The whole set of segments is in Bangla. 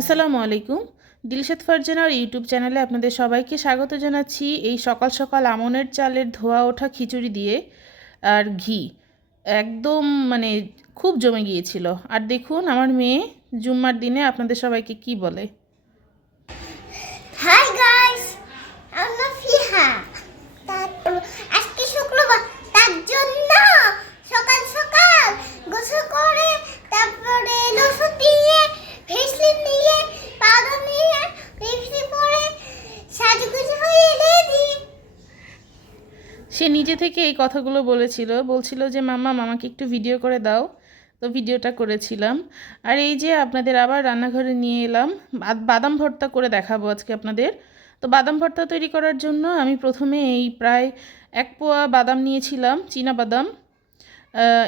আসসালামু আলাইকুম। দিলশাদ ফারজানার ইউটিউব চ্যানেলে আপনাদের সবাইকে স্বাগত জানাচ্ছি এই সকাল সকাল আমনের চালের ধোয়া ওঠা খিচুড়ি দিয়ে আর ঘি। একদম মানে খুব জমে গিয়েছিল। আর দেখুন, আমার মেয়ে জুম্মার দিনে আপনাদের সবাইকে কি বলে হাই গাইস আমরা ফিহা তারপর আজকে শুক্রবার তার জন্য সকাল সকাল গোসল করে তারপরে লসুন দিয়ে ভেসলিন নিয়ে পাউডার নিয়ে লিপস্টিক পরে সাজুগুজু হয়ে রেডি সে নিজে থেকে এই কথাগুলো বলেছিল। বলছিল যে মাম্মা মামাকে একটু ভিডিও করে দাও। তো ভিডিওটা করেছিলাম। আর এই যে আপনাদের আবার রান্নাঘরে নিয়ে এলাম বাদাম ভর্তা করে দেখাবো আজকে আপনাদের। তো বাদাম ভর্তা তৈরি করার জন্য আমি প্রথমে এই প্রায় এক পোয়া বাদাম নিয়েছিলাম, চীনা বাদাম।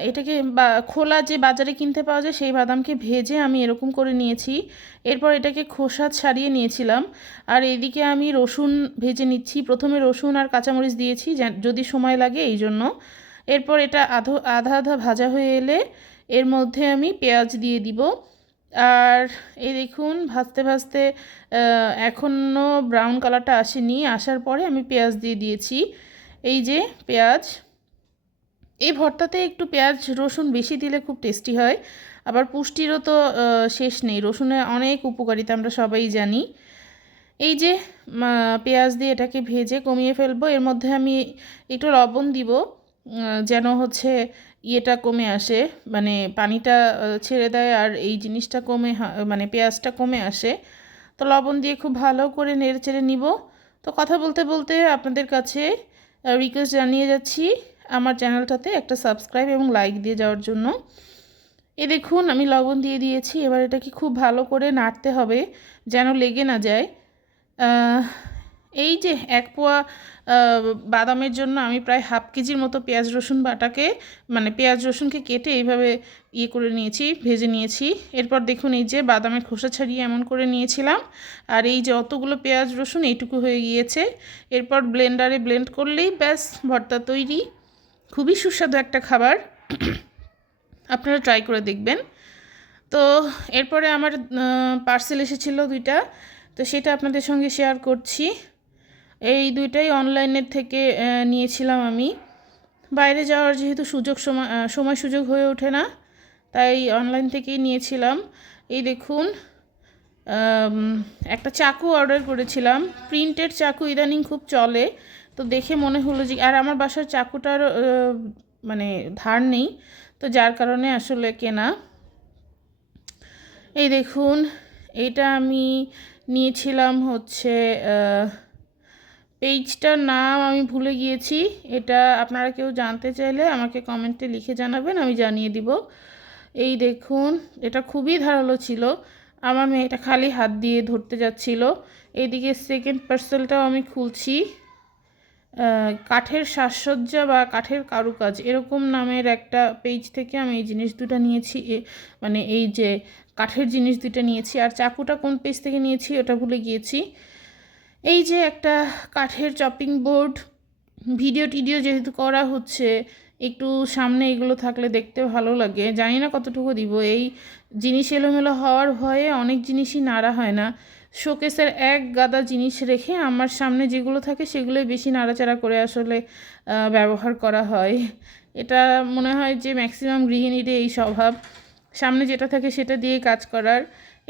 এটাকে বা খোলা যে বাজারে কিনতে পাওয়া যায় সেই বাদামকে ভেজে আমি এরকম করে নিয়েছি। এরপর এটাকে খোসা ছাড়িয়ে নিয়েছিলাম। আর এদিকে আমি রসুন ভেজে নিচ্ছি। প্রথমে রসুন আর কাঁচামরিচ দিয়েছি যদি সময় লাগে এই জন্য। এরপর এটা আধো, আধা আধা ভাজা হয়ে এলে এর মধ্যে আমি পেঁয়াজ দিয়ে দিব। আর এই দেখুন, ভাজতে ভাজতে এখনও ব্রাউন কালারটা আসেনি। আসার পরে আমি পেঁয়াজ দিয়ে দিয়েছি। এই যে পেঁয়াজ এই ভর্তাতে একটু পেঁয়াজ, রসুন বেশি দিলে খুব টেস্টি হয়। আবার পুষ্টিরও তো শেষ নেই। রসুনের অনেক উপকারিতা আমরা সবাই জানি। এই যে পেঁয়াজ দিয়ে এটাকে ভেজে কমিয়ে ফেলব। এর মধ্যে আমি একটু লবণ দিব যেন হচ্ছে ইয়েটা কমে আসে। মানে পানিটা ছেড়ে দেয় আর এই জিনিসটা কমে মানে পেঁয়াজটা কমে আসে। তো লবণ দিয়ে খুব ভালো করে নেড়ে চেড়ে নিব। তো কথা বলতে বলতে আপনাদের কাছে রিকোয়েস্ট জানিয়ে যাচ্ছি। আমার চ্যানেলটাতে একটা সাবস্ক্রাইব এবং লাইক দিয়ে যাওয়ার জন্য। এ দেখুন, আমি লবণ দিয়ে দিয়েছি। এবার এটাকে খুব ভালো করে নাড়তে হবে যেন লেগে না যায়। এই যে এক পোয়া বাদামের জন্য আমি প্রায় হাফ কেজির মতো পেঁয়াজ রসুন বাটাকে মানে পেঁয়াজ রসুনকে কেটে এইভাবে ইয়ে করে নিয়েছি, ভেজে নিয়েছি। এরপর দেখুন, এই যে বাদামের খোসা ছাড়িয়ে এমন করে নিয়েছিলাম। আর এই যে অতগুলো পেঁয়াজ রসুন, এইটুকু হয়ে গিয়েছে। এরপর ব্লেন্ডারে ব্লেন্ড করলেই ব্যাস, ভর্তা তৈরি। খুবই সুস্বাদু একটা খাবার। আপনারা ট্রাই করে দেখবেন। তো এরপরে আমার পার্সেল এসেছিল দুইটা। তো সেটা আপনাদের সঙ্গে শেয়ার করছি। এই দুইটাই অনলাইনের থেকে নিয়েছিলাম আমি। বাইরে যাওয়ার যেহেতু সুযোগ সময় সময় সুযোগ হয়ে ওঠে না, তাই অনলাইন থেকেই নিয়েছিলাম। এই দেখুন একটা চাকু অর্ডার করেছিলাম। প্রিন্টেড চাকু ইদানিং খুব চলে। তো দেখে মনে হলো যে, আর আমার বাসার চাকুটার মানে ধার নেই। তো যার কারণে আসলে কেনা। এই দেখুন, এটা আমি নিয়েছিলাম হচ্ছে পেজটার নাম আমি ভুলে গিয়েছি। এটা আপনারা কেউ জানতে চাইলে আমাকে কমেন্টে লিখে জানাবেন, আমি জানিয়ে দিব। এই দেখুন, এটা খুবই ধারালো ছিল। আমার মেয়েটা খালি হাত দিয়ে ধরতে যাচ্ছিল। এদিকে সেকেন্ড পার্সেলটাও আমি খুলছি। কাঠের সাজসজ্জা বা কাঠের কারুকাজ এরকম নামের একটা পেজ থেকে আমি এই জিনিস দুটো নিয়েছি। মানে এই যে কাঠের জিনিস দুটো নিয়েছি। আর চাকুটা কোন পেজ থেকে নিয়েছি ওটা ভুলে গিয়েছি। এই যে একটা কাঠের চপিং বোর্ড ভিডিও টিডিও যেহেতু করা হচ্ছে একটু সামনে এগুলো থাকলে দেখতে ভালো লাগে। জানি না কতটুকু দিব। এই জিনিস এলোমেলো হওয়ার ভয়ে অনেক জিনিসই নাড়া হয় না। শোকেসের এক গাদা জিনিস রেখে আমার সামনে যেগুলো থাকে সেগুলোই বেশি নাড়াচাড়া করে আসলে ব্যবহার করা হয়। এটা মনে হয় যে ম্যাক্সিমাম গৃহিণীর এই স্বভাব। সামনে যেটা থাকে সেটা দিয়ে কাজ করার।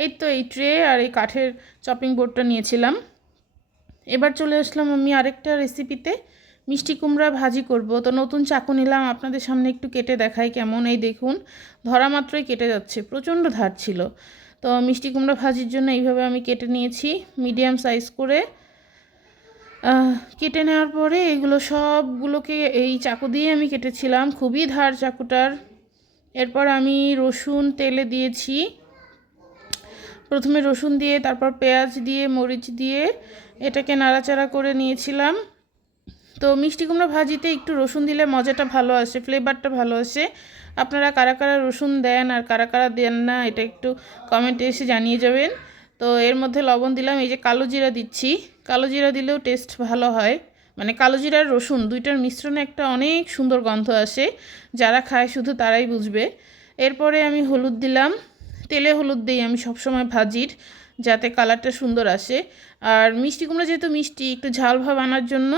এই তো এই ট্রে আর এই কাঠের চপিং বোর্ডটা নিয়েছিলাম। এবার চলে আসলাম আমি আরেকটা রেসিপিতে মিষ্টি কুমড়া ভাজি করব। তো নতুন চাকু নিলাম, আপনাদের সামনে একটু কেটে দেখাই কেমন। এই দেখুন, ধরা মাত্রই কেটে যাচ্ছে, প্রচণ্ড ধার ছিল। তো মিষ্টি কুমড়া ভাজির জন্য এইভাবে আমি কেটে নিয়েছি, মিডিয়াম সাইজ করে। কেটে নেওয়ার পরে এগুলো সবগুলোকে এই চাকু দিয়ে আমি কেটেছিলাম, খুবই ধার চাকুটার। এরপর আমি রসুন, তেলে দিয়েছি। প্রথমে রসুন দিয়ে, তারপর পেঁয়াজ দিয়ে, মরিচ দিয়ে এটাকে নাড়াচাড়া করে নিয়েছিলাম। তো মিষ্টি কুমড়া ভাজিতে একটু রসুন দিলে মজাটা ভালো আসে ফ্লেভারটা ভালো আসে। আপনারা কারা কারা রসুন দেন আর কারা কারা দেন না, এটা একটু কমেন্টে এসে জানিয়ে যাবেন। তো এর মধ্যে লবণ দিলাম, এই যে কালো জিরা দিচ্ছি। কালো জিরা দিলেও টেস্ট ভালো হয়। মানে কালো জিরার রসুন দুইটার মিশ্রণে একটা অনেক সুন্দর গন্ধ আসে, যারা খায় শুধু তারাই বুঝবে। এরপরে আমি হলুদ দিলাম। তেলে হলুদ দিই আমি সবসময় ভাজির, যাতে কালারটা সুন্দর আসে। আর মিষ্টি কুমড়া যেহেতু মিষ্টি একটু ঝাল ভাব আনার জন্য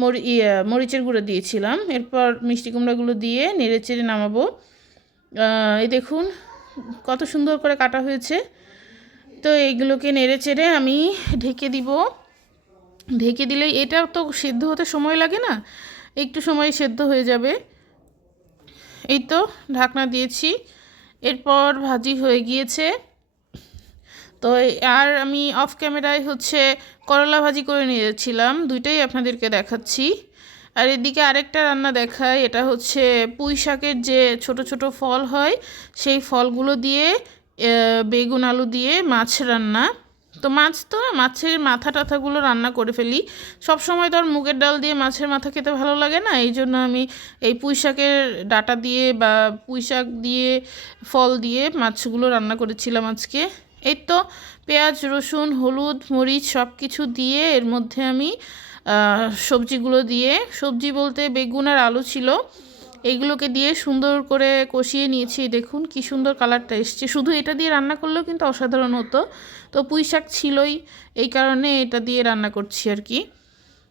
মরি ইয়া, মরিচের গুঁড়ো দিয়েছিলাম। এরপর মিষ্টি কুমড়াগুলো দিয়ে নেড়ে চেড়ে নামাবো এই দেখুন কত সুন্দর করে কাটা হয়েছে। তো এইগুলোকে নেড়ে চেড়ে আমি ঢেকে দিব। ঢেকে দিলে এটা তো সেদ্ধ হতে সময় লাগে না একটু সময় সেদ্ধ হয়ে যাবে। এই তো ঢাকনা দিয়েছি। এরপর ভাজি হয়ে গিয়েছে। তো আর আমি অফ ক্যামেরায় হচ্ছে করলা ভাজি করে নিয়েছিলাম দুইটাই আপনাদেরকে দেখাচ্ছি। আর এদিকে আরেকটা রান্না দেখায় এটা হচ্ছে পুঁই শাকের যে ছোট ছোট ফল হয় সেই ফলগুলো দিয়ে বেগুন আলু দিয়ে মাছ রান্না। তো মাছ তো না, মাছের মাথা টাথাগুলো রান্না করে ফেলি। সব সময় তো আর মুগের ডাল দিয়ে মাছের মাথা খেতে ভালো লাগে না এই জন্য আমি এই পুঁই শাকের ডাটা দিয়ে বা পুঁই শাক দিয়ে ফল দিয়ে মাছগুলো রান্না করেছিলাম আজকে। এই তো পেঁয়াজ, রসুন, হলুদ, মরিচ সব কিছু দিয়ে এর মধ্যে আমি সবজিগুলো দিয়ে, সবজি বলতে বেগুন আর আলু ছিল এইগুলোকে দিয়ে সুন্দর করে কষিয়ে নিয়েছি। দেখুন কি সুন্দর কালারটা এসছে। শুধু এটা দিয়ে রান্না করলেও কিন্তু অসাধারণ হতো। তো পুঁই শাক ছিলই, এই কারণে এটা দিয়ে রান্না করছি আর কি।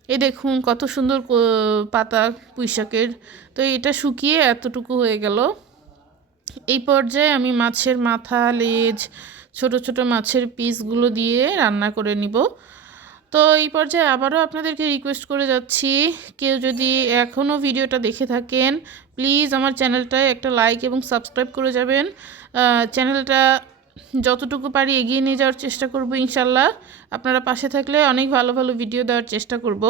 এই দেখুন কত সুন্দর পাতা পুঁই শাকের। তো এটা শুকিয়ে এতটুকু হয়ে গেল। এই পর্যায়ে আমি মাছের মাথা, লেজ ছোট ছোট মাছের পিসগুলো দিয়ে রান্না করে নিব। তো এই পর্যায়ে আবারও আপনাদেরকে রিকোয়েস্ট করে যাচ্ছি, কেউ যদি এখনও ভিডিওটা দেখে থাকেন প্লিজ আমার চ্যানেলটায় একটা লাইক এবং সাবস্ক্রাইব করে যাবেন। চ্যানেলটা যতটুকু পারি এগিয়ে নিয়ে যাওয়ার চেষ্টা করব ইনশাল্লাহ। আপনারা পাশে থাকলে অনেক ভালো ভালো ভিডিও দেওয়ার চেষ্টা করব।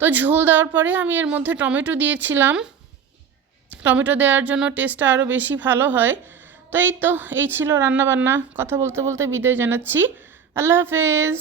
তো ঝোল দেওয়ার পরে আমি এর মধ্যে টমেটো দিয়েছিলাম। টমেটো দেওয়ার জন্য টেস্টটা আরও বেশি ভালো হয়। তো এই তো এই ছিল রান্নাবান্না। কথা বলতে বলতে বিদায় জানাচ্ছি। আল্লাহ হাফেজ।